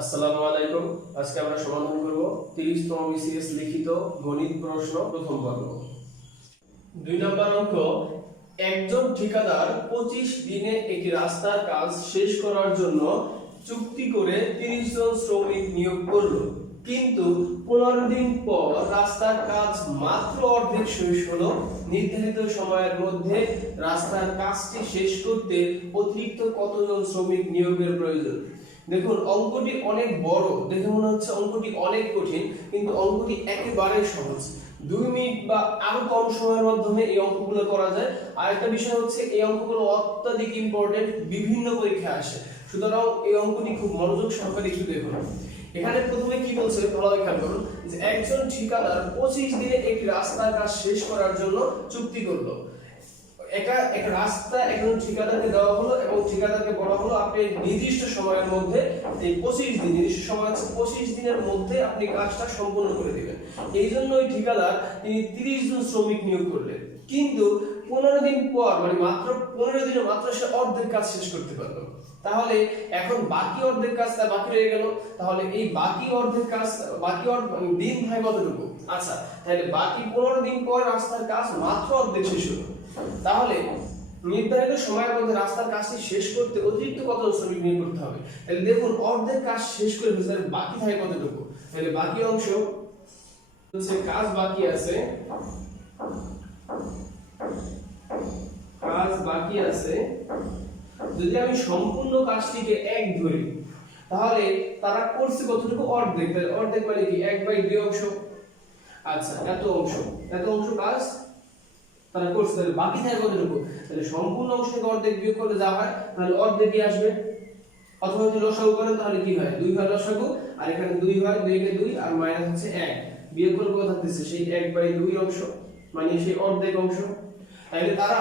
আসসালামু আলাইকুম। আজকে আমরা সমাধান করব 30তম বিসিএস লিখিত গণিত প্রশ্ন প্রথম পর্ব। 2 নম্বর অঙ্ক, একজন ঠিকাদার 25 দিনে একটি রাস্তার কাজ শেষ করার জন্য চুক্তি করে 30 জন শ্রমিক নিয়োগ করলো, কিন্তু 15 দিন পর রাস্তার কাজ মাত্র অর্ধেক শেষ হলো। নির্ধারিত সময়ের মধ্যে রাস্তার কাজটি শেষ করতে অতিরিক্ত কতজন শ্রমিক নিয়োগের প্রয়োজন? দেখুন, অঙ্কটি অনেক বড়, দেখে মনে হচ্ছে অঙ্কটি অনেক কঠিন, কিন্তু অঙ্কটি একেবারে সহজ। 2 মিনিট বা আরো কম সময়ের মাধ্যমে এই অঙ্কগুলো করা যায়। আর একটা বিষয় হচ্ছে, এই অঙ্কগুলো অত্যাধিক ইম্পর্টেন্ট, বিভিন্ন পরীক্ষায় আসে। সুতরাং এই অঙ্কটি খুব মনোযোগ সহকারে একটু দেখুন। এখানে প্রথমে কি বলছে ভালোভাবে খেয়াল করুন, যে একজন ঠিকাদার 25 দিনে একটি রাস্তার কাজ শেষ করার জন্য চুক্তি করলো। একটা রাস্তা একজন ঠিকাদারকে দেওয়া হলো এবং ঠিকাদারকে বলা হলো আপনি নির্দিষ্ট সময়ের মধ্যে, এই 25 দিন, নির্দিষ্ট সময় আছে 25 দিনের মধ্যে আপনি কাজটা সম্পন্ন করে দিবেন। এই জন্য ওই ঠিকাদার তিনি 30 জন শ্রমিক নিয়োগ করলেন, কিন্তু 15 দিন পর, মানে মাত্র 15 দিনে মাত্র সে অর্ধেক কাজ শেষ করতে পারলো। তাহলে এখন বাকি অর্ধেক কাজ তার বাকি রয়ে গেল। তাহলে এই বাকি অর্ধেক কাজ, দিন ভাই কতটুকু? আচ্ছা, তাহলে বাকি 15 দিন পর রাস্তার কাজ মাত্র অর্ধেক শেষ হলো। তাহলে নির্ধারিত সময়ের মধ্যে রাস্তার কাজটি শেষ করতে অতিরিক্ত কতজন শ্রমিক নিয়োগ করতে হবে? তাহলে দেখুন, অর্ধেক কাজ শেষ করে ফেলছে, বাকি থাকে কতটুকু? তাহলে বাকি অংশ হচ্ছে, কাজ বাকি আছে, কাজ বাকি আছে। যদি আমি সম্পূর্ণ কাজটিকে 1 ধরি, তাহলে তারা করছে কতটুকু? অর্ধেক। তাহলে অর্ধেক মানে কি? 1/2 অংশ। আচ্ছা, এত অংশ কাজ তারা করছে, তাহলে বাকি থাকে কতটুকু? তাহলে সম্পূর্ণ অংশ থেকে অর্ধেক বিয়োগ করলে যা হয়, তাহলে অর্ধেকই আসবে। অথবা যদি লসাগু করেন তাহলে কি হয়? 2 হয় লসাগু, আর এখানে 2 হয়, 2 কে 2 আর মাইনাস হচ্ছে 1, বিয়োগ করলে কত থাকতেছে? সেই 1/2 অংশ, মানে সেই অর্ধেক অংশ। তাহলে তারা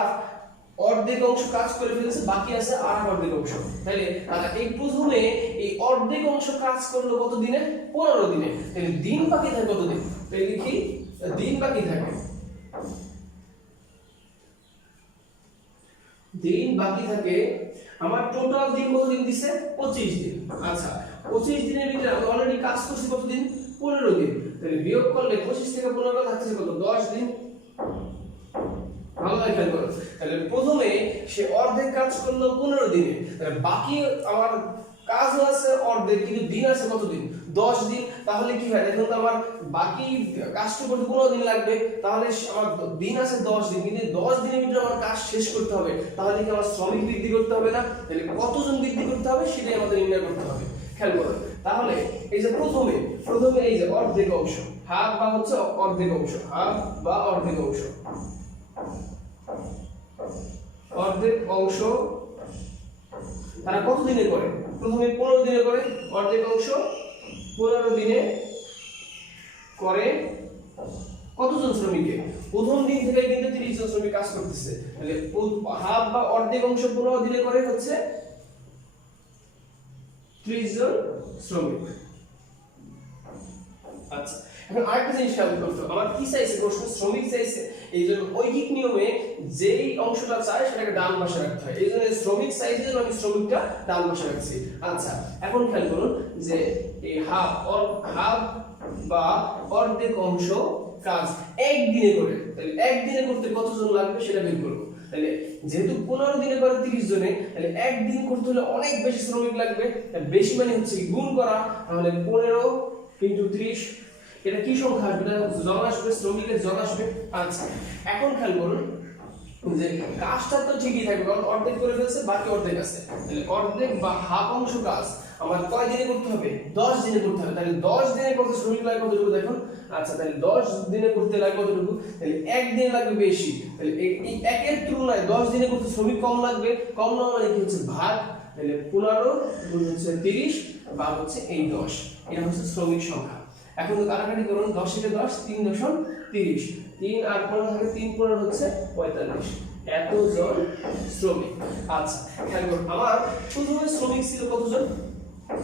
অর্ধেক অংশ কাজ করে ফেলেছে, বাকি আছে আর অর্ধেক অংশ। তাহলে তারা এই প্রথমে এই অর্ধেক অংশ কাজ করলো কত দিনে? 15 দিনে। তাহলে দিন বাকি থাকে কত দিন? তাহলে লিখি, দিন বাকি থাকে, দিন বাকি থাকে। আমার টোটাল দিন কত দিন দিছে? 25 দিন। আচ্ছা, 25 দিনের ভিতরে আমি অলরেডি কাজ করছি কত দিন? 15 দিন। তাহলে বিয়োগ করলে 25 থেকে 15 থাকছে কত? 10 দিন। ভালো করে খেয়াল করো। তাহলে প্রথমে সে অর্ধেক কাজ করলো 15 দিনে, তাহলে বাকি আমার কাজ আছে অর্ধেক, কিন্তু দিন আছে কত দিন? 10 দিন। তাহলে কি হয় দেখুন তো, আমার বাকি কাজটা করতে 15 দিন লাগবে, তাহলে আমার দিন আছে 10 দিন, কিন্তু 10 দিনের ভিতরে আমার কাজ শেষ করতে হবে। তাহলে কি আমার শ্রমিক বৃদ্ধি করতে হবে না? তাহলে কতজন বৃদ্ধি করতে হবে সেটাই আমাদের নির্ণয় করতে হবে। খেয়াল করুন, তাহলে এই যে প্রথমে এই যে অর্ধেক অংশ, হাফ বা হচ্ছে অর্ধেক অংশ, হাফ বা অর্ধেক অংশ, অর্ধেক অংশ তারা কত দিনে করে? প্রথমে 15 দিনে করে। অর্ধেক অংশ 15 দিনে করে কতজন শ্রমিকে? প্রথম দিন থেকে কিন্তু 30 জন শ্রমিক কাজ করতেছে। তাহলে হাফ বা অর্ধেক অংশ 15 দিনে করে হচ্ছে 30 জন শ্রমিক। আচ্ছা, এখন আরেকটা জিনিস খেয়াল করতে হবে, আমার কি চাইছে প্রশ্ন? শ্রমিক চাইছে। এই জন্য ঐকিক নিয়মে যেই অংশটা চাই সেটাকে ডান পাশে রাখতে হয়। এই জন্য শ্রমিক চাইছে, আমি শ্রমিকটা ডান পাশে রাখছি। আচ্ছা, এখন খেয়াল করুন যে এই হাফ বা অর্ধেক অংশ কাজ একদিনে করে, তাহলে একদিনে করতে কতজন লাগবে সেটা বের করব। তাহলে যেহেতু 15 দিনে করে 30 জনে, তাহলে একদিন করতে হলে অনেক বেশি শ্রমিক লাগবে। বেশি মানে হচ্ছে গুণ করা, তাহলে 15 × 30, এটা কি সংখ্যা আসবে? জন আসবে, শ্রমিকের জন আসবে। আচ্ছা, এখন খেয়াল করুন যে কাজটা তো ঠিকই থাকবে, কারণ অর্ধেক করে ফেলছে, বাকি অর্ধেক আছে। তাহলে অর্ধেক বা হাফ অংশ কাজ আমার কয় দিনে করতে হবে? 10 দিনে করতে হবে। তাহলে 10 দিনে করতে শ্রমিক লাগে কতটুকু দেখুন? আচ্ছা, তাহলে 10 দিনে করতে লাগে কতটুকু? তাহলে 1 দিনে লাগবে বেশি। তাহলে এই 1 এর তুলনায় 10 দিনে করতে শ্রমিক কম লাগবে। কম না মানে কি হচ্ছে? ভাগ। তাহলে 15 গুণ হচ্ছে 30 বা হচ্ছে এই 10, এটা হচ্ছে শ্রমিক সংখ্যা। এখন তো কাটাকাটি করুন, 10 থেকে 10 3.30, 3 আর 15 থাকে, 3 15 হচ্ছে 45, এতজন শ্রমিক। আচ্ছা, খেয়াল করুন, আমার প্রথমে শ্রমিক ছিল কতজন?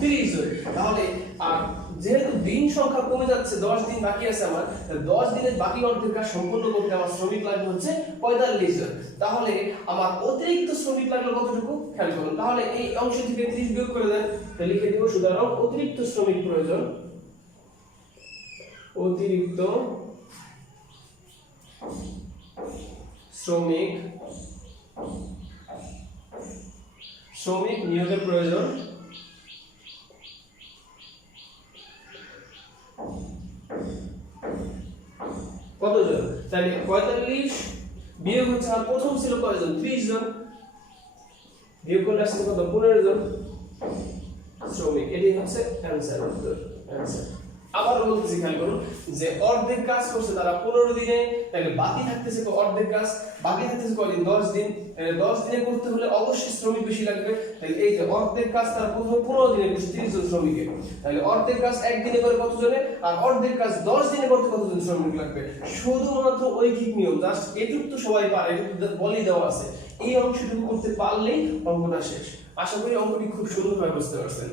30 জন। তাহলে আর যেহেতু দিন সংখ্যা কমে যাচ্ছে, 10 দিন বাকি আছে আমার, 10 দিনের বাকি অর্ধেক কাজ সম্পূর্ণ করতে আমার শ্রমিক লাগবে হচ্ছে 45 জন। তাহলে আমার অতিরিক্ত শ্রমিক লাগলো কতটুকু খেয়াল করুন। তাহলে এই অংশ থেকে 30 বিয়োগ করে দেন, তাহলে লিখে দেব সুতরাং অতিরিক্ত শ্রমিক প্রয়োজন, অতিরিক্ত শ্রমিক নিয়োগের প্রয়োজন কতজন? তাহলে 45 বিয়োগ হচ্ছে আর প্রথম ছিল কয়জন? 30 জন, বিয়োগ করলে আসছে কত? 15 জন শ্রমিক। এটাই হচ্ছে অ্যানসার, অ্যানসার। আবার বলতেছি খেয়াল করুন যে অর্ধেক কাজ করছে তারা 15 দিনে, তাহলে বাকি থাকতেছে অর্ধেক কাজ, বাকি থাকতেছে কয়দিন? 10 দিন। 10 দিনে করতে হলে অবশ্যই শ্রমিক বেশি লাগবে। তাহলে এই যে অর্ধেক কাজ তারা প্রথমে 15 দিনে করছে 30 জন শ্রমিকের, তাহলে অর্ধেক কাজ একদিনে করে কতজনে, আর অর্ধেক কাজ 10 দিনে করতে কতজন শ্রমিক লাগবে? শুধুমাত্র ঐকিক নিয়ম, জাস্ট এটুকু তো সবাই পারে, এটুকু বলেই দেওয়া আছে। এই অংশটুকু করতে পারলেই অঙ্কটা শেষ। আশা করি অঙ্কটি খুব সুন্দরভাবে বুঝতে পারছেন।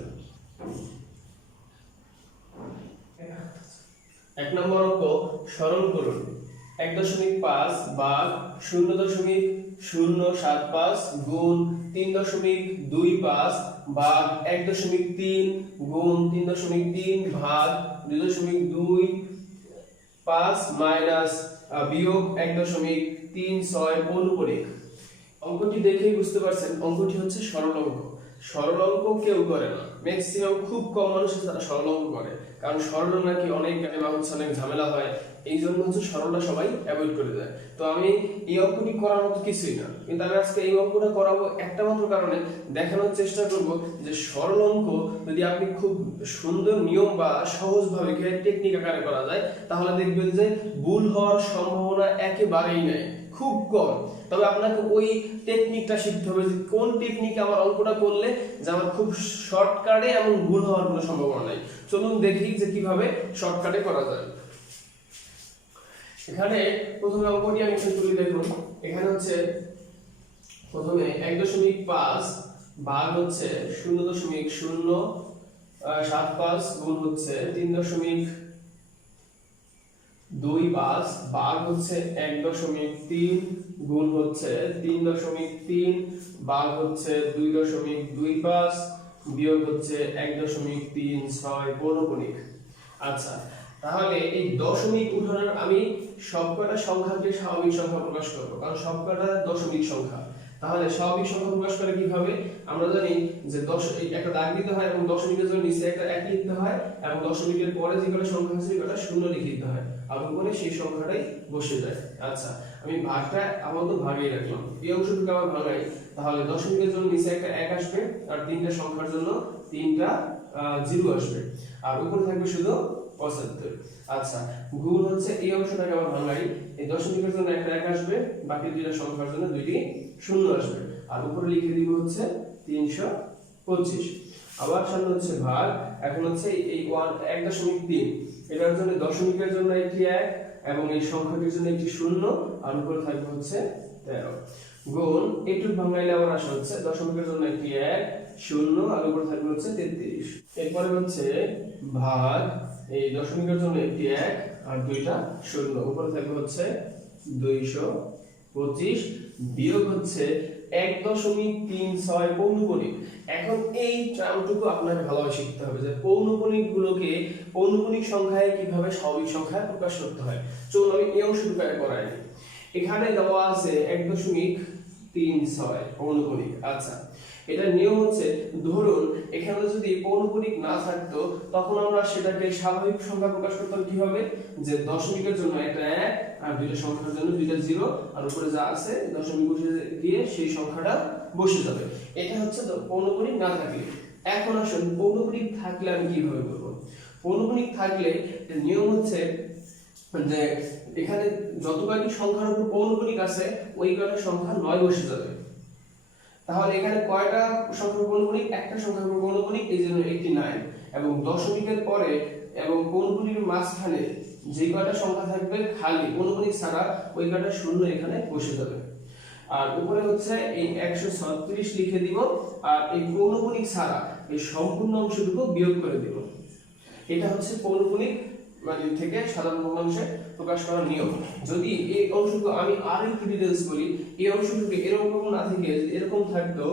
1 নম্বর অঙ্ক সরল করুন। 1.5 ভাগ 0.075 গুণ 3.25 ভাগ 1.3 গুণ 3.3 ভাগ 2.25 মাইনাস বিয়োগ 1.36 অনুপরিক। অঙ্কটি দেখেই বুঝতে পারছেন অঙ্কটি হচ্ছে সরল অঙ্ক। সরল অঙ্ক কেউ করে না, ম্যাক্সিমাম খুব কম মানুষ তারা সরল অঙ্ক করে, কারণ সরল নাকি অনেক অনেক ঝামেলা হয়, এই জন্য হচ্ছে সরলটা সবাই অ্যাভয়েড করে দেয়। তো আমি এই অঙ্কটি করার মতো কিছুই না, কিন্তু আমি আজকে এই অঙ্কটা করাবো একটা মাত্র কারণে, দেখানোর চেষ্টা করব যে সরল অঙ্ক যদি আপনি খুব সুন্দর নিয়ম বা সহজভাবে টেকনিক আকারে করা যায়, তাহলে দেখবেন যে ভুল হওয়ার সম্ভাবনা একেবারেই নাই, খুব কম। তবে আপনাকে ওই টেকনিকটা শিখতে হবে যে কোন টেকনিকে আমার অঙ্কটা করলে যে আমার খুব শর্টকাটে এমন ভুল হওয়ার কোনো সম্ভাবনা নাই। চলুন দেখি যে কিভাবে শর্টকাটে করা যায়। এখানে প্রথমে অঙ্কটি আমি একটু তুলে দেখুন। এখানে হচ্ছে প্রথমে 1.5 ভাগ হচ্ছে 0.075 গুণ হচ্ছে 3.25 ভাগ হচ্ছে 1.3 গুণ হচ্ছে 3.3 ভাগ হচ্ছে 2.25 বিয়োগ হচ্ছে 1.36 পৌনঃপুনিক। আচ্ছা, তাহলে এই দশমিক উঠানোর আমি সবকটা সংখ্যাকে স্বাভাবিক সংখ্যা প্রকাশ করব, কারণ সবকটা দশমিক সংখ্যা। তাহলে স্বাভাবিক সংখ্যা প্রকাশ করে কিভাবে? আমরা জানি যে একটা দাগ দিতে হয় এবং দশমিকের জন্য নিচে একটা 1 লিখতে হয়, এবং দশমিকের পরে যে কটা সংখ্যা আছে সেটা 0 লিখে দিতে হয়, আর উপরে সেই সংখ্যাটাই বসে যায়। আচ্ছা, আমি ভাগটা আপাতত ভাগেই রাখলাম, এই অংশটুকু আবার ভাঙাই। তাহলে দশমিকের জন্য নিচে একটা 1 আসবে, আর তিনটা সংখ্যার জন্য তিনটা 0 আসবে, আর উপরে থাকবে শুধু 75। আচ্ছা, গুণ হচ্ছে এই অংশটাকে আবার ভাঙাই। এই দশমিকের জন্য একটা 1 আসবে, বাকি দুইটা সংখ্যার জন্য দুইটি 0 আসবে, আর উপরে লিখে দিব হচ্ছে 325। আবার সামনে হচ্ছে ভাগ। এখন হচ্ছে এই 1.3 এটার জন্য দশমিকের জন্য একটি 1 এবং এই সংখ্যাটির জন্য একটি 0, আর উপরে থাকবে হচ্ছে 13 গুণ একটু ভাঙাইলে আবার আসা হচ্ছে দশমিকের জন্য একটি 1 0, আর উপরে থাকবে হচ্ছে 33। এরপরে হচ্ছে ভাগ এই দশমিকের জন্য একটি 1 আর দুইটা 0, উপরে থাকবে হচ্ছে 225 বিয়োগ হচ্ছে 1.36 পৌনঃপুনিক। এখন এই টার্মটুকু আপনাকে ভালোভাবে শিখতে হবে যে পৌনঃপুনিক গুলোকে পৌনঃপুনিক সংখ্যায় কিভাবে স্বাভাবিক সংখ্যায় প্রকাশ করতে হয়। চলুন আমি এই অংশটুকু করাই। এখানে দেওয়া আছে 1.36 পৌনঃপুনিক। আচ্ছা, এটা নিয়ম হচ্ছে, ধরুন এখানে যদি পৌনঃপুনিক না থাকতো তখন আমরা সেটাকে স্বাভাবিক সংখ্যা প্রকাশ করতাম কিভাবে? যে দশমিকের জন্য একটা 1 আর দুইটা সংখ্যার জন্য দুইটা 0, আর উপরে যা আছে দশমিক বসে দিয়ে সেই সংখ্যাটা বসে যাবে। এটা হচ্ছে পৌনঃপুনিক না থাকলে। এখন আসুন পৌনঃপুনিক থাকলে আমি কিভাবে করব? পৌনঃপুনিক থাকলে নিয়ম হচ্ছে যে এখানে যত কয়টি সংখ্যার উপর পৌনঃপুনিক আছে ওই কয়টা সংখ্যা 9 বসে যাবে। তাহলে এখানে কয়টা সংখ্যার পৌনঃপুনিক? একটা সংখ্যার উপর পৌনঃপুনিক, এই জন্য 89, এবং দশমিকের পরে এবং পৌনঃপুনিকের মাঝখানে যে কয়টা সংখ্যা থাকবে খালি পৌনঃপুনিক ছাড়া ওই কয়টা 0 এখানে বসে যাবে। আর উপরে হচ্ছে এই 136 লিখে দিব, আর এই পৌনঃপুনিক ছাড়া এই সম্পূর্ণ অংশটুকু বিয়োগ করে দিব। এটা হচ্ছে পৌনঃপুনিক মানে থেকে সাধারণ ভগ্নাংশে প্রকাশ করার নিয়ম। যদি এই অংশটুকু আমি আর একটু ডিটেইলস বলি, এই অংশটুকু এরকম না থেকে এরকম থাকতো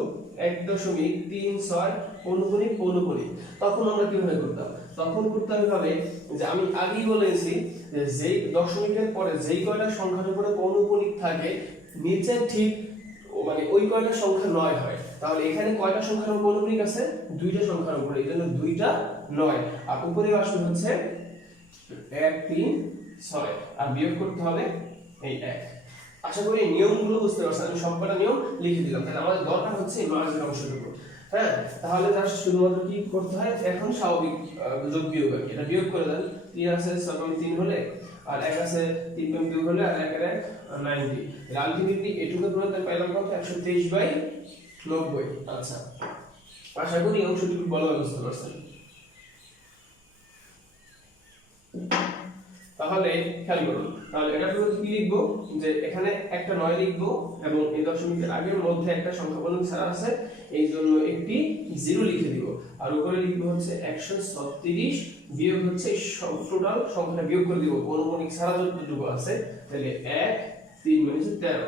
1.36 পৌনঃপুনিক পৌনঃপুনিক, তখন আমরা কিভাবে করতাম? তখন করতে হবে যে আমি আগেই বলেছি যে যেই দশমিকের পরে যেই কয়টা সংখ্যার উপরে পৌনঃপুনিক থাকে নিচে ঠিক মানে ওই কয়টা সংখ্যা 9 হয়। তাহলে এখানে কয়টা সংখ্যার উপর পৌনঃপুনিক আছে? দুইটা সংখ্যার উপরে, এই জন্য 2টা 9, আর উপরে আসবে হচ্ছে 1 3 6, আর বিয়োগ করতে হবে এই 1। আশা করি এই নিয়মগুলো বুঝতে পারছেন। আমি সবকটা নিয়ম লিখে দিলাম, কারণ আমাদের দরকার হচ্ছে এই মাঝের অংশটুকু। হ্যাঁ, তাহলে জাস্ট শুধুমাত্র কি করতে হয়, এখন স্বাভাবিক যোগ বিয়োগ আর কি, এটা বিয়োগ করে দেন। 3 আছে 6.3 হলে, আর 1 আছে 3.2 হলে, আর 1 এর 1 90। আলটিমেটলি এটুকু পর্যন্ত পাইলাম কত? 123/90। আচ্ছা, আশা করি এই অংশটুকু ভালোভাবে বুঝতে পারছেন। তাহলে খেয়াল করুন, তাহলে এটা পুরো কি লিখবো যে এখানে একটা 9 লিখবো এবং এই দশমিকের আগের মধ্যে একটা সংখ্যা পূর্ণাঙ্ক ছাড়া আছে, এই জন্য একটি 0 লিখে দিব, আর উপরে লিখবো হচ্ছে 136 বিয়োগ হচ্ছে সব টোটাল সংখ্যাটা বিয়োগ করে দিব পৌনঃপুনিক ছাড়া যতটুকু আছে, তাহলে 1 3 মানে 13।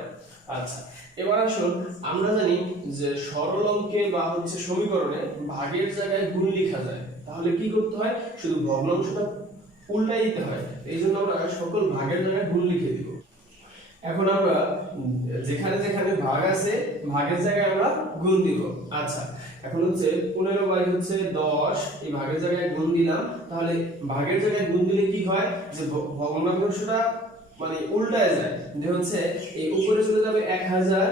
আচ্ছা, এবার আসুন আমরা জানি যে সরল অঙ্কে বা হচ্ছে সমীকরণে ভাগের জায়গায় গুণ লেখা যায়, তাহলে কি করতে হয়? শুধু ভগ্নাংশটা উল্টাই দিতে হয়, এই জন্য আমরা সকল ভাগের জায়গায় গুণ লিখে দিব। এখন আমরা যেখানে যেখানে ভাগ আছে ভাগের জায়গায় আমরা গুণ দিব। আচ্ছা, এখন হচ্ছে 15/10, এই ভাগের জায়গায় গুণ দিলাম। তাহলে ভাগের জায়গায় গুণ দিলে কি হয় যে ভগ্নাংশটা মানে উল্টায় যায়, যে হচ্ছে এই উপরে চলে যাবে 1000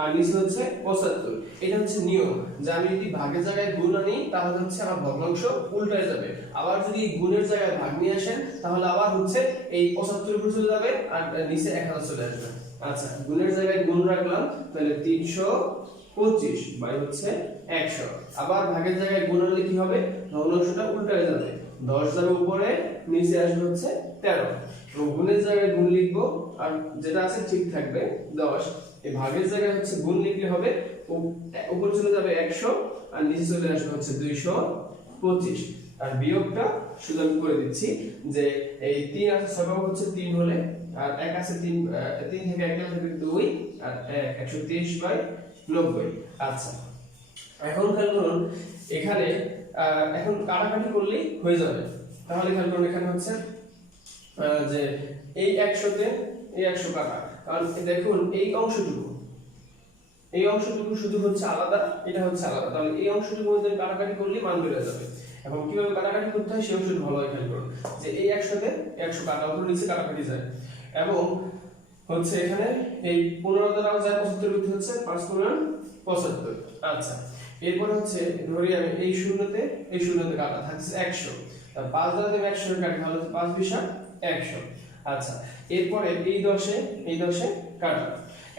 আর নিচে হচ্ছে 75। এটা হচ্ছে নিয়ম, যে আমি যদি ভাগের জায়গায় গুণ আনি তাহলে হচ্ছে আমার ভগ্নাংশ উল্টায় যাবে, আবার যদি গুণের জায়গায় ভাগ নিয়ে আসেন তাহলে আবার হচ্ছে এই 75 উপরে চলে যাবে আর নিচে 1000 চলে আসবে। আচ্ছা, গুণের জায়গায় গুণ রাখলাম, তাহলে 325 বাই হচ্ছে 100। আবার ভাগের জায়গায় গুণ আনলে কি হবে? ভগ্নাংশটা উল্টায় যাবে, 10 যাবে উপরে, নিচে আসবে হচ্ছে 13। এবং গুণের জায়গায় গুণ লিখবো, আর যেটা আছে ঠিক থাকবে 10। এই ভাগের জায়গায় হচ্ছে গুণ লিখলে হবে, উপরে চলে যাবে 100 আর নিচে চলে আসবে হচ্ছে 225। আর বিয়োগটা শুধু আমি করে দিচ্ছি যে এই 3 আছে 6 হচ্ছে 3 হলে, আর 1 আছে 3 থেকে 1 গেলে 2, আর 123/90। আচ্ছা, এখন খেয়াল করুন এখানে এখন কাটাকাটি করলেই হয়ে যাবে। তাহলে খেয়াল করুন এখানে হচ্ছে যে এই 100 তে এই 100 কাটা, কারণ দেখুন এই অংশটুকু শুধু হচ্ছে আলাদা, এটা হচ্ছে আলাদা, তাহলে এই অংশটুকুর মধ্যে কাটাকাটি করলে মান বেড়ে যাবে। এখন কিভাবে কাটাকাটি করতে হয় সেই অংশটা ভালোভাবে খেয়াল করুন, যে এই 100 তে 100 কাটা উপরে নিচে কাটাকাটি যায়, এবং হচ্ছে এখানে এই 15 দ্বারা যায় 75 বিয়োগ হচ্ছে 5 75। আচ্ছা, এরপর হচ্ছে ধরি আমি এই শূন্যতে কাটা থাকছে 100, তার 5 দ্বারা যদি 100 কাটি তাহলে 5 বিশা 100। আচ্ছা, এরপরে এই 10 কাটা।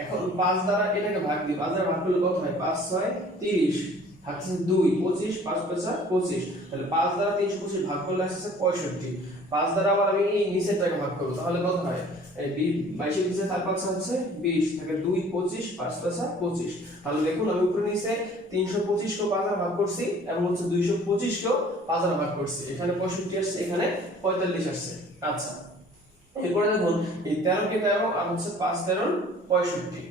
এখন 5 দ্বারা এটাকে ভাগ দিই, 5 দ্বারা ভাগ করলে কত হয়? 5 6 30 থাকছে 2 25, 5 5 25, তাহলে 5 দ্বারা 325 ভাগ করলে আসছে 65। 5 দ্বারা আবার আমি এই নিচেরটাকে ভাগ করব, তাহলে কত হয়? এই 22 এর নিচে তার পাঁচ হচ্ছে 20, থাকে 2 25, 5 5 25। তাহলে দেখুন আমি উপরে নিচে 325 কে 5 দ্বারা ভাগ করছি এবং হচ্ছে 225 কে 5 দ্বারা ভাগ করছি, এখানে 65 আসছে, এখানে 45 আসছে। আচ্ছা, এরপরে দেখুন এই 13 কে 13 আর হচ্ছে 5 13 65।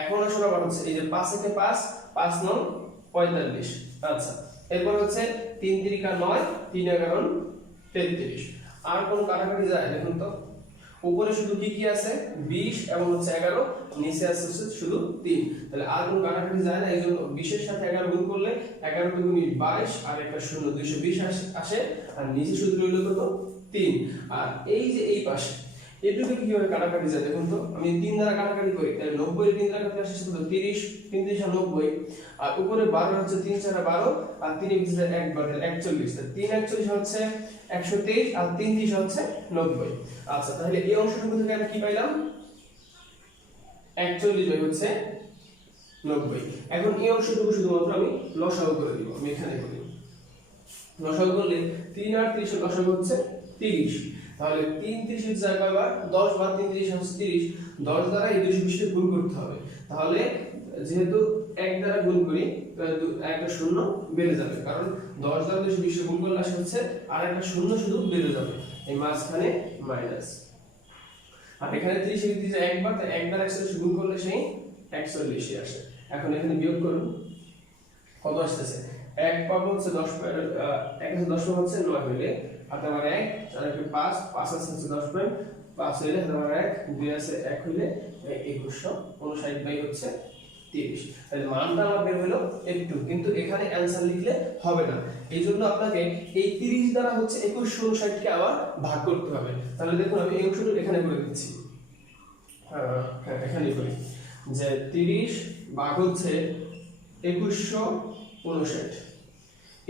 এখন আসলে আবার হচ্ছে এই যে 5 থেকে 5 5 9 45। আচ্ছা, এরপর হচ্ছে 3 3 9 3 11 33। আর কোন কাটাকাটি যায় দেখুন তো, উপরে শুধু কি আছে 20 এবং হচ্ছে 11, নিচে আছে শুধু 3, তাহলে আর কোন কাটাকাটি যায় না, এইজন্য 20 এর সাথে 11 গুণ করলে 11 × 22 আর একটা শূন্য 220 আসে, আর নিচে শুধু রইল কত 3। আর এই যে এই পাশে এটুকু কিভাবে কাটাকাটি যায় দেখুন তো, আমি 3 দ্বারা কাটাকাটি করি, তাহলে 90 এর 3 দ্বারা কাটলে আসে শুধু 30, 3 3 90, আর উপরে 12 হচ্ছে 3 4 12, আর 3 এর ভিতরে 1 12 41, তাহলে 3 41 হচ্ছে 123 আর 3 30 হচ্ছে 90। আচ্ছা, তাহলে এই অংশটুকু থেকে আমি কি পাইলাম? 41 হচ্ছে 90। এখন এই অংশটুকু শুধুমাত্র আমি লসাগু করে দিব, আমি এখানে করি লসাগু করলে 3 আর 30 এর লসাগু হচ্ছে 30। তাহলে 3 30 এর জায়গায় আবার 10 বার 3 30 হচ্ছে 30, 10 দ্বারা এই 220 কে গুণ করতে হবে। তাহলে যেহেতু 1 দ্বারা গুণ করি একটা শূন্য বেড়ে যাবে, কারণ 10 দ্বারা 220 গুণ করলে আসে হচ্ছে আর একটা শূন্য শুধু বেড়ে যাবে, এই মাঝখানে মাইনাস। আর এখানে 30 এর 30 একবার, তাই 1 দ্বারা 140 গুণ করলে সেই 140 আসে। এখন এখানে বিয়োগ করুন, কত আসতেছে? 1 পাবো হচ্ছে 10 1 আছে 10 হচ্ছে 9 হইলে হাতে আমার 1 আর 5 5 আছে 10 পয়েন্ট 5 হইলে হাতে আমার 1 2 আছে 1 হইলে 2159 বাই হচ্ছে 30। তাহলে মানটা আমার বের হলো একটু, কিন্তু এখানে অ্যানসার লিখলে হবে না, এইজন্য আপনাকে এই 30 দ্বারা হচ্ছে 2159 কে আবার ভাগ করতে হবে। তাহলে দেখুন আমি এই অংশটা এখানে করে দিচ্ছি, হ্যাঁ এখানে করি যে 30 ভাগ হচ্ছে 2159।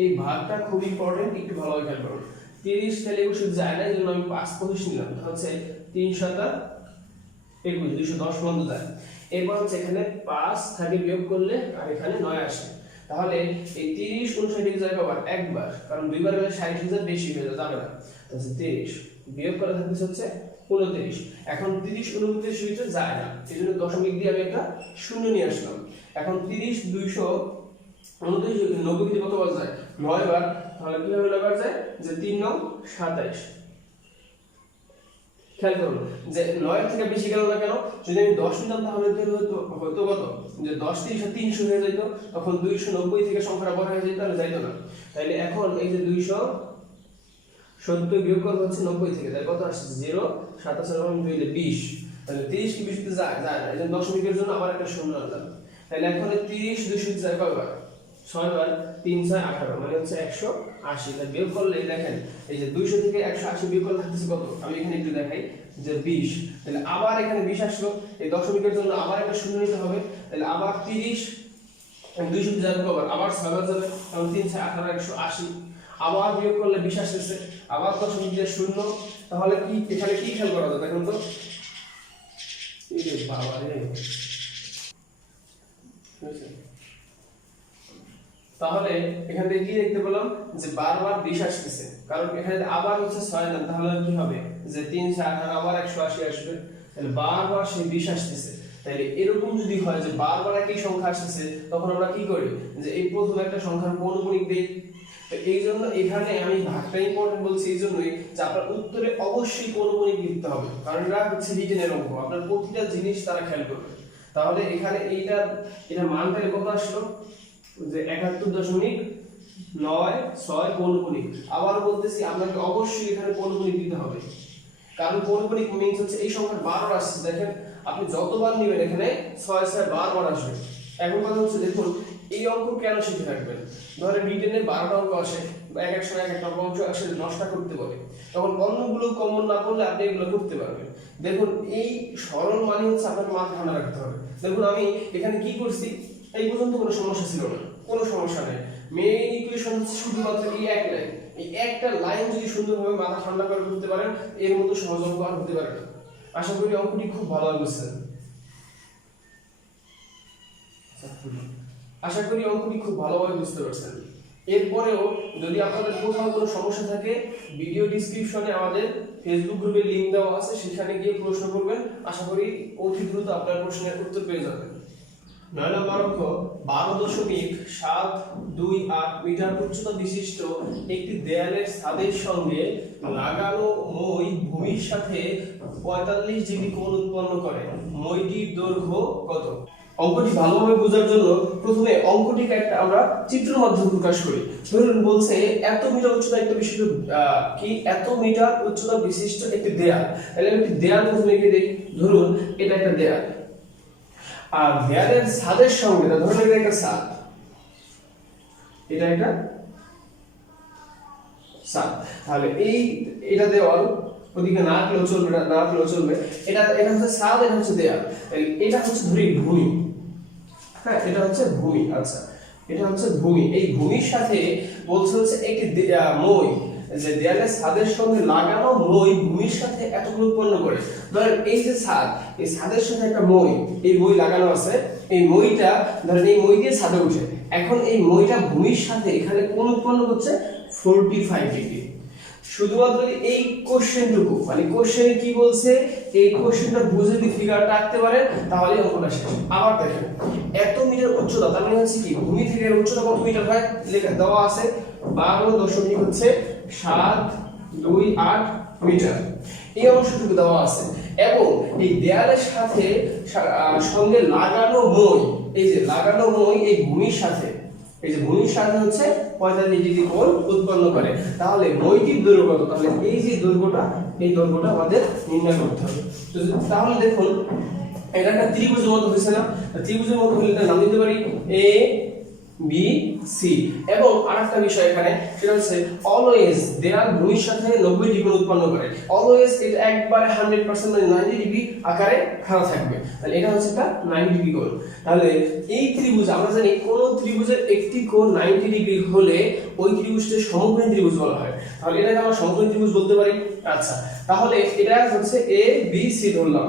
এই ভাগটা খুব ইম্পর্টেন্ট, একটু ভালোভাবে খেয়াল করুন। 30 তাহলে 21 যায় না, এজন্য আমি 5 25 নিলাম, তাহলে হচ্ছে 3 7 21 210 পর্যন্ত যায়। এরপর হচ্ছে এখানে 5 থাকে বিয়োগ করলে আর এখানে 9 আসে, তাহলে এই 30 59 এর জায়গায় আবার একবার, কারণ দুইবার গেলে 60,000 বেশি হয়ে যাবে না, তাহলে 30 বিয়োগ করা থাকছে হচ্ছে 29। এখন 30 29 হইতে যায় না, এজন্য দশমিক দিয়ে আমি একটা শূন্য নিয়ে আসলাম। এখন 30 200 29 90 দিয়ে কত বার যায়? 9 বার, তাহলে কিভাবে 9 বার যায়? যে 3 9 27। খেয়াল করুন যে 9 এর থেকে বেশি গেল না কেন? যদি আমি 10 নিতাম তাহলে হয়তো কত, যে 10 30 300 হয়ে যেত, তখন 290 থেকে সংখ্যাটা বড় হয়ে যেত, তাহলে যাইতো না। তাইলে এখন এই যে 270 বিয়োগ করব হচ্ছে 90 থেকে, তাই কত আসছে? 0 27 এবং 2 দিয়ে 20। তাহলে 30 কি 20 তে যায় না, এজন্য দশমিকের জন্য আবার একটা শূন্য আনলাম। তাহলে এখন 30 200 যায় কয়বার? 6 বার, 3 6 18, মানে হচ্ছে 180। তাই বিয়োগ করলে দেখেন এই যে 200 থেকে 180 বিয়োগ করলে থাকতেছে কত? আমি এখানে একটু দেখাই যে 20। তাহলে আবার এখানে 20 আসলো, এই দশমিকের জন্য আবার একটা শূন্য নিতে হবে। তাহলে আবার 30 200 যাবে কয়বার? আবার 6 বার যাবে, কারণ 3 6 18 180। আবার বিয়োগ করলে 20 আসতেছে, আবার দশমিক দিয়ে শূন্য। তাহলে কি এখানে কি খেয়াল করা যায় দেখুন তো? এই রে বাবা রে, তাহলে এখান থেকে কি দেখতে পেলাম যে বারবার 20 আসতেছে, কারণ এখানে আবার হচ্ছে 6 না, তাহলে কি হবে? যে 3 6 18 আবার 180 আসবে, তাহলে বারবার সেই 20 আসতেছে। তাহলে এরকম যদি হয় যে বারবার একই সংখ্যা আসতেছে, তখন আমরা কি করি? যে এই প্রথম একটা সংখ্যার পৌনঃপুনিক দেই। তো এই জন্য এখানে আমি ভাগটা ইম্পর্টেন্ট বলছি এই জন্যই যে আপনার উত্তরে অবশ্যই পৌনঃপুনিক লিখতে হবে, কারণ এটা হচ্ছে রিটেনের অঙ্ক, আপনার প্রতিটা জিনিস তারা খেয়াল করবে। তাহলে এখানে এটা মানটা কত আসলো? যে 71.96 পৌনঃপুনিক। আবার বলতেছি আপনাকে অবশ্যই এখানে পৌনঃপুনিক দিতে হবে, কারণ পৌনঃপুনিক মিন্স হচ্ছে এই সংখ্যার 12 আসছে। দেখেন আপনি যতবার নেবেন এখানে 6 6 12 আসবে। এখন কথা হচ্ছে দেখুন এই অঙ্ক কেন শিখে রাখবেন? ধরেন রিটেনে 12টা অঙ্ক আসে, এক এক সময় এক একটা অঙ্ক আসে 10টা করতে বলে, তখন অন্যগুলো কমন না করলে আপনি এগুলো করতে পারবেন। দেখুন এই সরল মানে হচ্ছে আপনাকে মাথা ঠান্ডা রাখতে হবে। দেখুন আমি এখানে কি করছি, এই পর্যন্ত কোনো সমস্যা ছিল না, কোনো সমস্যা নেই। মেইন ইকুয়েশন হচ্ছে শুধুমাত্র এই এক লাইন, এই একটা লাইন যদি সুন্দরভাবে মাথা ঠান্ডা করে করতে পারেন, এর মতো সহজ অঙ্ক আর হতে পারে না। আশা করি অঙ্কটি খুব ভালোভাবে বুঝছেন। আশা করি অঙ্কটি খুব ভালোভাবে বুঝতে পারছেন। এরপরেও যদি আপনাদের কোথাও কোনো সমস্যা থাকে, ভিডিও ডেসক্রিপশনে আমাদের ফেসবুক গ্রুপের লিংক দেওয়া আছে, সেখানে গিয়ে প্রশ্ন করবেন। আশা করি অতি দ্রুত আপনার প্রশ্নের উত্তর পেয়ে যাবেন। 9 নম্বর অঙ্ক 12.728 মিটার উচ্চতা বিশিষ্ট একটি দেয়ালের ছাদের সঙ্গে লাগানো মই ভূমির সাথে 45 ডিগ্রি কোণ উৎপন্ন করে, মইটির দৈর্ঘ্য কত? অঙ্কটি ভালোভাবে বোঝার জন্য প্রথমে অঙ্কটিকে একটা আমরা চিত্রের মাধ্যমে প্রকাশ করি। ধরুন বলছে এত মিটার উচ্চতা একটা বিশিষ্ট এত মিটার উচ্চতা বিশিষ্ট একটি দেয়াল। তাহলে আমি একটি দেয়াল প্রথমে এঁকে দেই। ধরুন এটা একটা দেয়াল, আর দেয়ালের ছাদের সঙ্গে ধরুন এটা একটা ছাদ, এটা একটা ছাদ। তাহলে এটা দেওয়াল, ওদিকে না আঁকলেও চলবে, না আঁকলেও চলবে। এটা হচ্ছে ছাদ, এটা হচ্ছে দেয়াল। এটা হচ্ছে ধরি ভূমি, হ্যাঁ এটা হচ্ছে ভূমি। আচ্ছা এটা হচ্ছে ভূমি, এই ভূমির সাথে বলছে হচ্ছে একটি মই, যে দেয়ালের ছাদের সঙ্গে লাগানো মই ভূমির সাথে এতগুলো উৎপন্ন করে। ধরেন এই যে ছাদ, এই ছাদের সাথে একটা মই, এই মই লাগানো আছে, এই মইটা ধরেন এই মই দিয়ে ছাদে উঠে, এখন এই মইটা ভূমির সাথে এখানে কোণ উৎপন্ন করছে 45 ডিগ্রি। শুধুমাত্র যদি এই কোশ্চেনটুকু মানে কোশ্চেনে কি বলছে এই কোশ্চেনটা বুঝে যদি ফিগারটা আঁকতে পারেন তাহলে অঙ্কটা শেষ। আবার দেখেন এত মিটার উচ্চতা, তার মানে হচ্ছে কি ভূমি থেকে উচ্চতা কত মিটার হয় লেখা দেওয়া আছে 12.728 মিটার, এই অংশটুকু দেওয়া আছে। এবং এই দেয়ালের সাথে সঙ্গে লাগানো মই, এই যে লাগানো মই এই ভূমির সাথে, এই যে ভূমির সাথে হচ্ছে 45 ডিগ্রি কোণ উৎপন্ন করে। তাহলে মইটির দৈর্ঘ্য কত? তাহলে এই যে দৈর্ঘ্যটা, এই দৈর্ঘ্যটা আমাদের নির্ণয় করতে হবে। তো তাহলে দেখুন এটা একটা ত্রিভুজের মতো হয়েছে না? ত্রিভুজের মতো হলে তার নাম দিতে পারি এ বি সি। এবং আরেকটা বিষয় এখানে সেটা হচ্ছে অলওয়েজ দেয়াল ভূমির সাথে 90 ডিগ্রি উৎপন্ন করে। অলওয়েজ এটা একবারে 100% মানে 90 ডিগ্রি আকারে খাড়া থাকবে। তাহলে এটা হচ্ছে একটা 90 ডিগ্রি কোণ। তাহলে এই ত্রিভুজ আমরা জানি কোন ত্রিভুজের একটি কোণ 90 ডিগ্রি হলে ওই ত্রিভুজকে সমকোণী ত্রিভুজ বলা হয়। তাহলে এটাকে আমরা সমকোণী ত্রিভুজ বলতে পারি। আচ্ছা, তাহলে এটা হচ্ছে এ বি সি ধরলাম।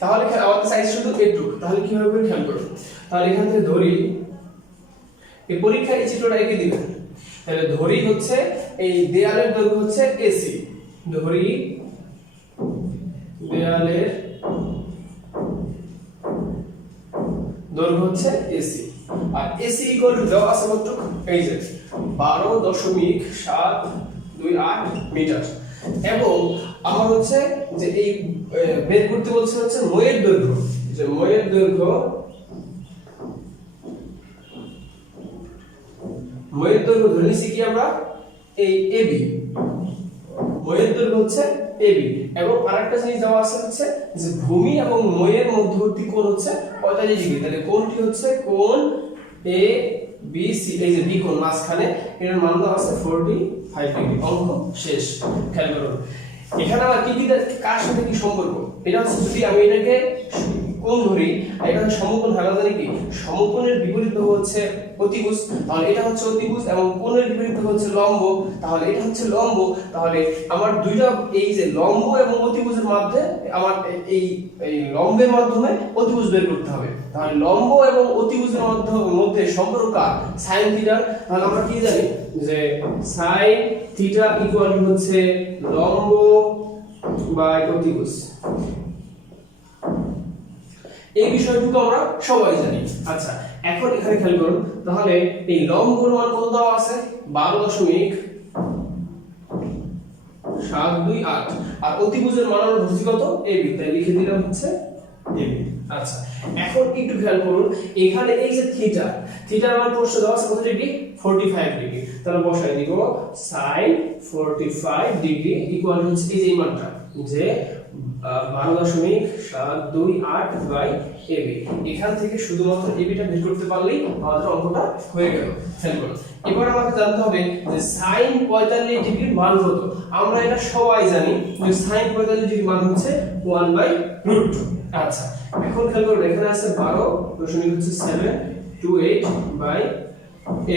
তাহলে আমাদের সাইজ শুধু এটুকু। তাহলে কিভাবে করে খেয়াল করব? তাহলে এখান থেকে ধরি, এই পরীক্ষায় এই চিত্রটা এঁকে দিবেন। তাহলে ধরি হচ্ছে এই দেয়ালের দৈর্ঘ্য হচ্ছে এসি, ধরি দেয়ালের দৈর্ঘ্য হচ্ছে এসি, আর এসি ইকুয়াল টু দেওয়া আছে মাত্র এই যে 12.728 মিটার। এবং আমার হচ্ছে যে এই বের করতে বলছে হচ্ছে মইয়ের দৈর্ঘ্য, যে মইয়ের দৈর্ঘ্য ধরে নিছি কি আমরা এই এবি, মইয়ের দৈর্ঘ্য হচ্ছে এবি। এবং আরেকটা জিনিস দেওয়া আছে হচ্ছে যে ভূমি এবং মইয়ের মধ্যবর্তী কোণ হচ্ছে 45 ডিগ্রি। তাহলে কোণটি হচ্ছে কোণ এ বি সি, এই যে বি কোণ মাঝখানে, এর মান দেওয়া আছে 45 ডিগ্রি। অঙ্ক শেষ। খেয়াল করুন এখানে আবার কি কার সাথে কি সম্পর্ক? এটা হচ্ছে যদি আমি এটাকে কোণ ধরি, এটা হচ্ছে সমকোণ, ভালো জানি কি সমকোণের বিপরীত হচ্ছে অতিভুজ। তাহলে এটা হচ্ছে অতিভুজ এবং কোণের বিপরীত হচ্ছে লম্ব। তাহলে এটা হচ্ছে লম্ব। তাহলে আমার দুইটা এই যে লম্ব এবং অতিভুজের মধ্যে আমার এই লম্বের মাধ্যমে অতিভুজ বের করতে হবে। তাহলে লম্ব এবং অতিভুজের মধ্যে সম্পর্ক sin থিটা। তাহলে আমরা কি জানি যে sin থিটা ইকুয়াল টু হচ্ছে লম্ব বাই অতিভুজ। এই বিষয়টুকু আমরা সবাই জানি। আচ্ছা, এখন এখানে খেয়াল করুন, তাহলে এই লম্বর মান কত দেওয়া আছে 12.728 আর অতিভুজের মান আমরা ধরছি কত এবি, তাই লিখে দিলাম হচ্ছে এবি। আচ্ছা, এখন একটু খেয়াল করুন এখানে এই যে থিটার মান প্রশ্ন দেওয়া আছে কত ডিগ্রি 45 ডিগ্রি। তাহলে বসাই দিব sin 45 ডিগ্রি ইকুয়াল টু হচ্ছে এই মানটা যে 12.728 বাই এবি। এখান থেকে শুধুমাত্র এবিটা বের করতে পারলেই আমাদের অঙ্কটা হয়ে গেল। খেয়াল করুন এবার আমাকে জানতে হবে যে sin 45 ডিগ্রির মান কত। আমরা এটা সবাই জানি যে sin 45 ডিগ্রির মান হচ্ছে 1/√2। আচ্ছা, এখন খেয়াল করুন এখানে আছে 12.728 বাই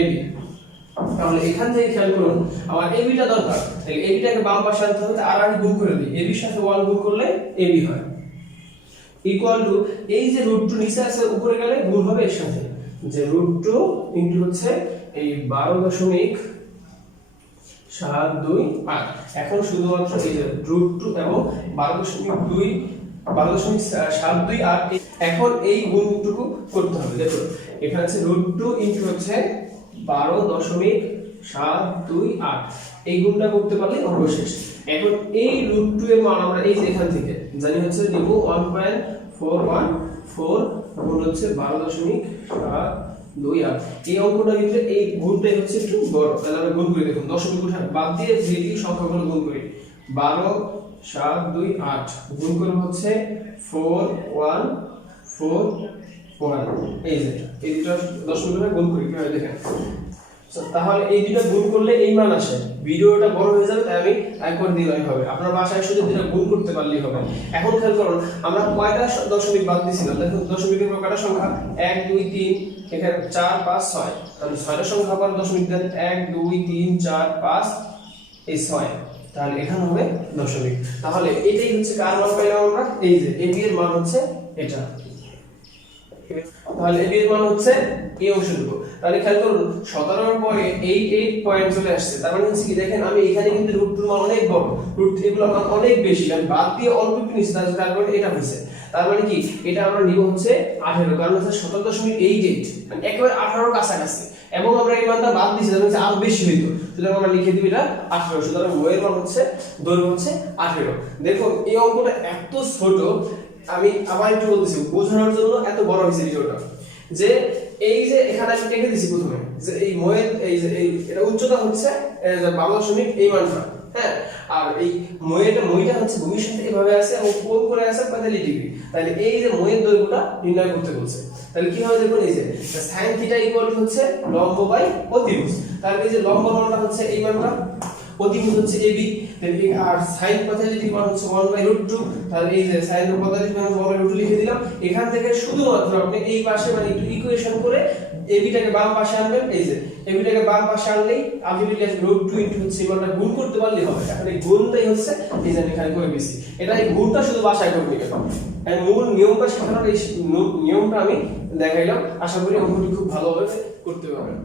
এবি। তাহলে এখান থেকে খেয়াল করুন আমার এবিটা দরকার, তাহলে এবিটাকে বাম পাশে আনতে হবে, আর আগে গুণ করে দিই, এবির সাথে 1 গুণ করলে এবি হয় ইকুয়াল টু এই যে √2 নিচে আছে উপরে গেলে গুণ হবে এর সাথে, যে √2 ইনটু হচ্ছে এই 12.728। এখন শুধুমাত্র এই যে √2 এবং 12.728 এখন এই গুণটুকু করতে হবে। দেখুন এখানে আছে √2 ইনটু হচ্ছে 12.728, এই গুণটা করতে পারলে অঙ্ক শেষ। এখন এই √2 এর মান আমরা এই যে এখান থেকে জানি হচ্ছে দিব 1.414 গুণ হচ্ছে 12.728। এই অঙ্কটা কিন্তু এই গুণটাই হচ্ছে একটু বড়, তাহলে আমরা গুণ করে দেখুন দশমিক উঠা বাদ দিয়ে যেই সংখ্যাগুলো গুণ করি 12.728 গুণ করে হচ্ছে 4141, এই যে এই দুটো দশমিক উঠা গুণ করি কিভাবে দেখেন। তাহলে এই দুটো গুণ করলে এই মান আসে। ভিডিওটা বড় হয়ে যাবে তাই আমি একবার দিলেই হবে, আপনার বাসায় শুধু দুটো গুণ করতে পারলেই হবে। এখন খেয়াল করুন আমরা কয়টা দশমিক বাদ দিয়েছিলাম, দেখুন দশমিকের পর কয়টা সংখ্যা 1 2 3 এখানে 4 5 6, তাহলে 6টা সংখ্যা পর দশমিক দেন 1 2 3 4 5 এই 6, তাহলে এখানে হবে দশমিক। তাহলে এটাই হচ্ছে কার মান পাইলাম আমরা, এই যে এবি এর মান হচ্ছে এটা। তাহলে এবি এর মান হচ্ছে এই অংশটুকু। তাহলে খেয়াল করুন 17 এর পরে 88 পয়েন্ট চলে আসছে। তার মানে হচ্ছে কি দেখেন আমি এখানে কিন্তু √2 মান অনেক বড়, √3 এগুলোর মান অনেক বেশি, আমি বাদ দিয়ে অল্প একটু নিচে, তার কারণে এটা হয়েছে। তার মানে কি এটা আমরা নিব হচ্ছে 18, কারণ হচ্ছে 17.88 মানে একেবারে 18 কাছাকাছি, এবং আমরা এই মানটা বাদ দিয়েছি তাহলে হচ্ছে আরো বেশি হইতো, সুতরাং আমরা লিখে দিব এটা 18। সুতরাং ময়ের মান হচ্ছে দৈর্ঘ্য হচ্ছে 18। দেখুন এই অঙ্কটা এত ছোট, আমি আবার একটু বলতেছি বোঝানোর জন্য এত বড় হয়েছে ভিডিওটা, যে এই যে এখানে আমি কেটে দিছি প্রথমে যে এই ময়ের এই যে এটা উচ্চতা হচ্ছে 12 এই মানটা, হ্যাঁ, আর এই মইটা হচ্ছে ভূমির সাথে এভাবে আছে এবং কোণ করে আছে 45 ডিগ্রি। তাহলে এই যে মইয়ের দৈর্ঘ্যটা নির্ণয় করতে বলছে, তাহলে কি হবে দেখুন এই যে sin θ হচ্ছে লম্ব বাই অতিভুজ। তাহলে এই যে লম্ব মানটা হচ্ছে এই মানটা, অতিভুজ হচ্ছে AB, আর sin 45 মান হচ্ছে 1/√2। তাহলে এই যে sin 45 মান 1/√2 লিখে দিলাম। এখান থেকে শুধুমাত্র আপনি এই পাশে মানে একটু ইকুয়েশন করে AB টাকে বাম পাশে আনবেন, এই যে AB টাকে বাম পাশে আনলেই আলটিমেটলি √2 ইনটু হচ্ছে মানটা গুণ করতে পারলেই হবে। এখন এই গুণটাই হচ্ছে এই যে এখানে করে দিয়েছি, এটা এই গুণটা শুধু বাসায় করে নেবেন। আর মূল নিয়মটা শেখানোর এই নিয়মটা আমি দেখাইলাম, আশা করি অঙ্কটি খুব ভালোভাবে করতে পারবেন।